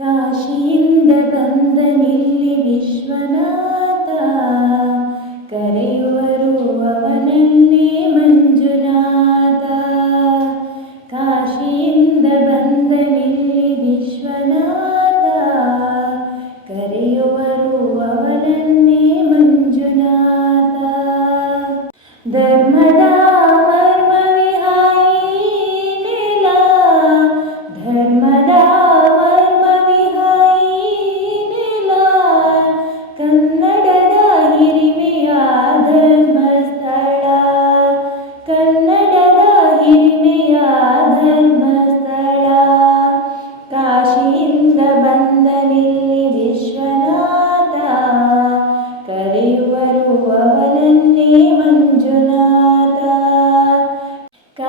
ಕಾಶಿಯಿಂದ ಬಂದನಿಲ್ಲಿ ವಿಶ್ವನಾಥ ಕರೆಯುವರು ಅವನ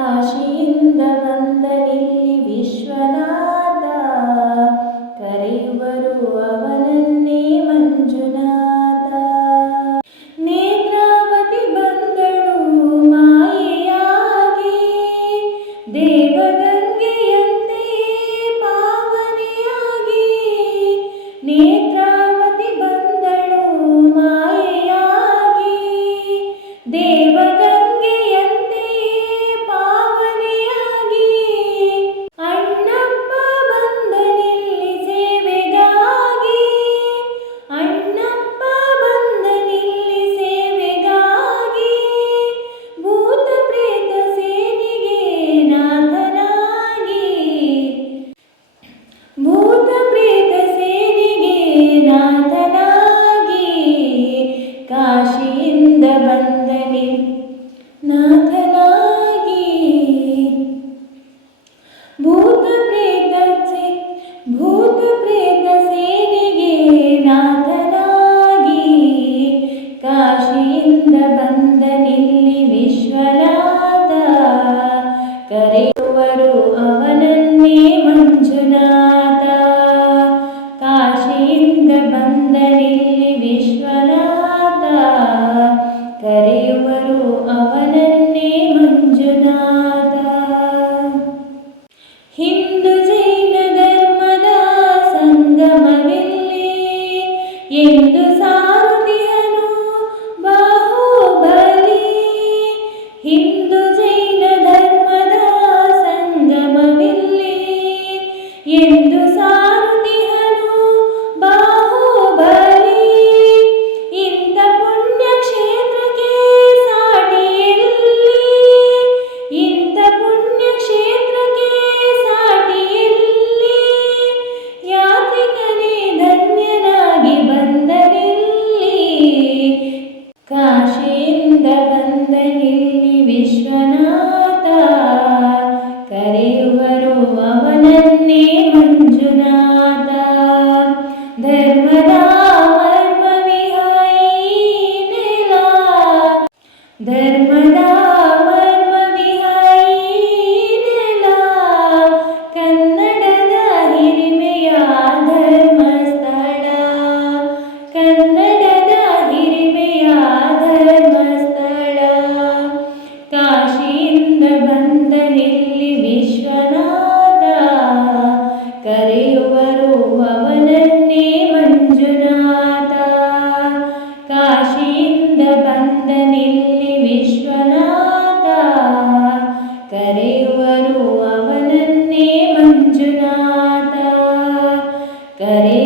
ಕಾಶಿಯಿಂದ ಬಂದನಿಲ್ಲಿ ವಿಶ್ವನಾಥ. ಕರೆಯುವರು ಅವನನ್ನೇ ಮಂಜುನಾಥ. ನೇತ್ರಾವತಿ ಬಂದಳು ಮಾಯೆಯಾಗಿ. ದೇವರ കാശിയന്ത ബന്ധനിൽ നാഥനാ ಪಡೆಯುವರು ಅವನನ್ನೇ ಮಂಜುನಾ ಮಂಜುನಾಥ ಕರೆಯುವರು ಅವನನ್ನೇ ಮಂಜುನಾಥ ಧರ್ಮದ मञ्जुनाथ करे